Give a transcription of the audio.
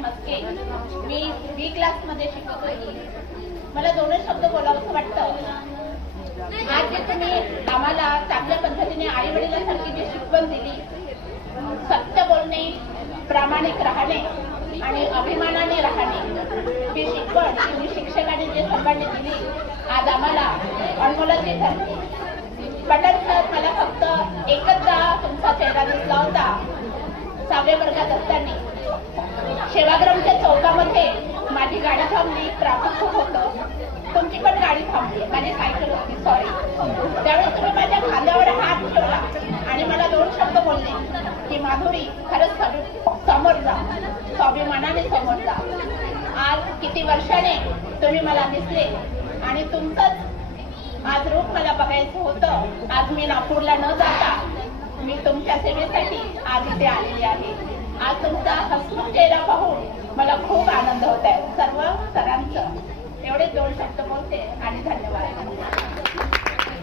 मस्के. मी बी class मध्ये शिकत होती. मला दोनच शब्द बोलावंसं वाटतं. आज जे तुम्ही आम्हाला चांगल्या पद्धतीने आई वडिलांसारखी जी शिकवण दिली, सत्य बोलणे, प्रामाणिक राहणे आणि अभिमानाने राहणे, ही शिकवण तुम्ही शिक्षकांनी जे सर्वांनी दिली आज आम्हाला अनमोलाची ठरली. पटेल सर, मला फक्त एकचदा तुमचा चेहरा दिसला होता 6व्या वर्गात असताना. सेवाग्रामच्या चौकामध्ये माझी गाडी थांबली, ट्रॅफिक खूप होतं. तुमची पण गाडी थांबली, माझी सायकल होती, सॉरी. त्यावेळेस तुम्ही माझ्या खांद्यावर हात ठेवला आणि मला 2 शब्द बोलले की माधुरी, खरंच समोर जा, स्वाभिमानाने समोर जा. आज किती वर्षाने तुम्ही मला दिसले आणि तुमचंच आज रूप मला बघायचं होतं. आज मी नागपूरला न जाता मी तुमच्या सेवेसाठी आज इथे आलेली आहे. आज तुमचा हसमुख चेहरा पाहून मला खूप आनंद होत आहे. सर्व